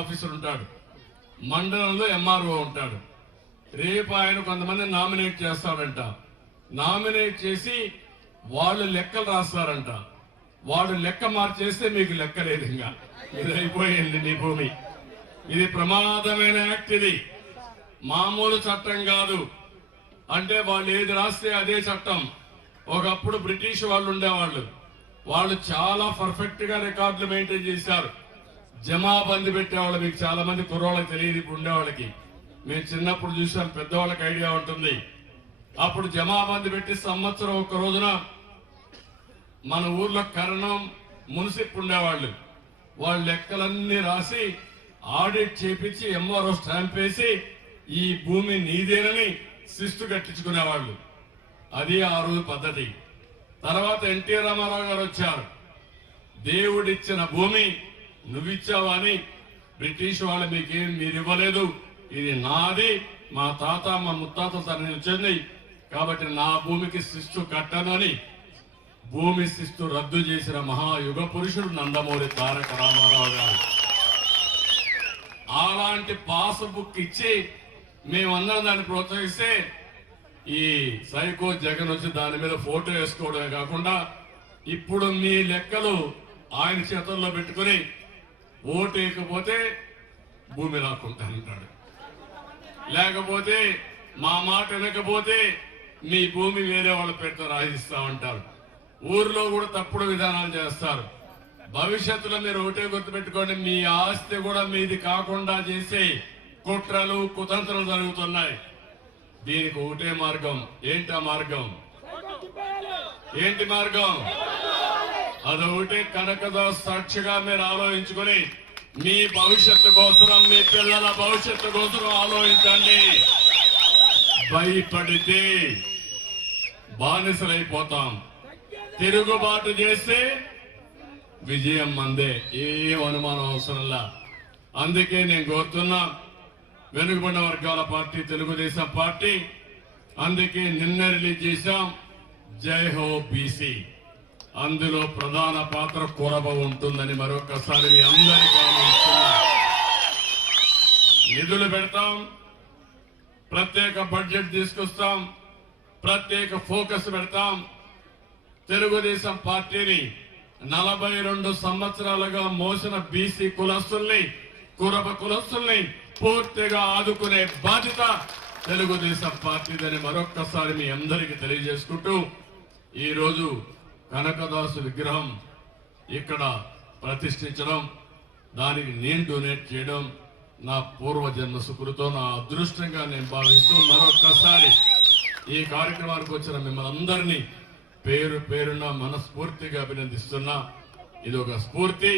Officer ఉంటాడు, మండలంలో MRO ఉంటాడు. రేపు ఆయన కొంతమంది నామినేట్ చేస్తాడంట. నామినేట్ చేసి వాళ్ళు లెక్కలు రాస్తారంట. వాడు లెక్క మార్చేస్తే మీకు లెక్క లేదు, ఇంకా ఇది అయిపోయింది నీ భూమి. ఇది ప్రమాదమైన యాక్ట్, ఇది మామూలు చట్టం కాదు. అంటే వాళ్ళు ఏది రాస్తే అదే చట్టం. ఒకప్పుడు బ్రిటిష్ వాళ్ళు ఉండేవాళ్ళు, వాళ్ళు చాలా పర్ఫెక్ట్ గా రికార్డులు మెయింటైన్ చేశారు. జమాబందీ పెట్టేవాళ్ళు. మీకు చాలా మంది కుర్రోళ్ళకి తెలియదు, ఇప్పుడు ఉండేవాళ్ళకి. మేము చిన్నప్పుడు చూసాం, పెద్దవాళ్ళకి ఐడియా ఉంటుంది. అప్పుడు జమాబందీ పెట్టి సంవత్సరం ఒక్క రోజున మన ఊర్లో కరణం మున్సిప్ ఉండేవాళ్ళు. వాళ్ళ లెక్కలన్నీ రాసి ఆడిట్ చేపించి ఎంఆర్ఓ స్టాంప్ వేసి ఈ భూమి నీదేనని శిస్తు కట్టించుకునేవాళ్ళు. అది ఆ రోజు పద్ధతి. తర్వాత ఎన్టీ రామారావు గారు వచ్చారు. దేవుడిచ్చిన భూమి నువ్విచ్చావా అని బ్రిటిష్ వాళ్ళు మీకేం మీరు ఇవ్వలేదు, ఇది నాది, మా తాత మా ముత్తాత తనని వచ్చింది కాబట్టి నా భూమికి శిస్తు కట్టను అని భూమి శిస్తు రద్దు చేసిన మహాయుగ పురుషుడు నందమూరి తారక రామారావు గారు. అలాంటి పాస్ బుక్ ఇచ్చి మేమందరం దాన్ని ప్రోత్సహిస్తే ఈ సైకో జగన్ వచ్చి దాని మీద ఫోటో వేసుకోవడమే కాకుండా ఇప్పుడు మీ లెక్కలు ఆయన చేతుల్లో పెట్టుకుని ఓటు వేయకపోతే భూమి లాక్కుంటానంటాడు, లేకపోతే మా మాట వినకపోతే మీ భూమి వేరే వాళ్ళ పేరుతో రాయిస్తామంటారు. ఊర్లో కూడా తప్పుడు విధానాలు చేస్తారు. భవిష్యత్తులో మీరు ఒకటే గుర్తుపెట్టుకోండి, మీ ఆస్తి కూడా మీది కాకుండా చేసే కుట్రలు కుతంత్రాలు జరుగుతున్నాయి. దీనికి ఒకటే మార్గం. ఏంటి ఆ మార్గం? ఏంటి మార్గం? అదొకటి కనకదాస్ సాక్షిగా మీరు ఆలోచించుకుని మీ భవిష్యత్తు కోసం, మీ పిల్లల భవిష్యత్తు కోసం ఆలోచించండి. భయపడితే బానిసలైపోతాం. తిరుగుబాటు చేస్తే విజయం మందే, ఏం అనుమానం అవసరంలా. అందుకే నేను కోరుతున్నా, వెనుకబడిన వర్గాల పార్టీ తెలుగుదేశం పార్టీ, అందుకే నిన్న రిలీజ్ చేశాం జై హో బీసీ. అందులో ప్రధాన పాత్ర కొరబ ఉంటుందని మరొకసారి మీ అందరికీ నిధులు పెడతాం, ప్రత్యేక బడ్జెట్ తీసుకొస్తాం, ప్రత్యేక ఫోకస్ పెడతాం. తెలుగుదేశం పార్టీని 42 సంవత్సరాలుగా మోసిన బీసీ కులస్తుల్ని, కురబ కులస్తుల్ని పూర్తిగా ఆదుకునే బాధ్యత తెలుగుదేశం పార్టీదని మరొక్కసారి మీ అందరికీ తెలియజేసుకుంటూ, ఈరోజు కనకదాసు విగ్రహం ఇక్కడ ప్రతిష్ఠించడం, దానికి నేను డొనేట్ చేయడం నా పూర్వజన్మ సుకృతో, నా అదృష్టంగా నేను భావిస్తూ మరొక్కసారి ఈ కార్యక్రమానికి వచ్చిన మిమ్మల్ని అందరినీ పేరు పేరున మనస్ఫూర్తిగా అభినందిస్తున్నా. ఇది ఒక స్ఫూర్తి.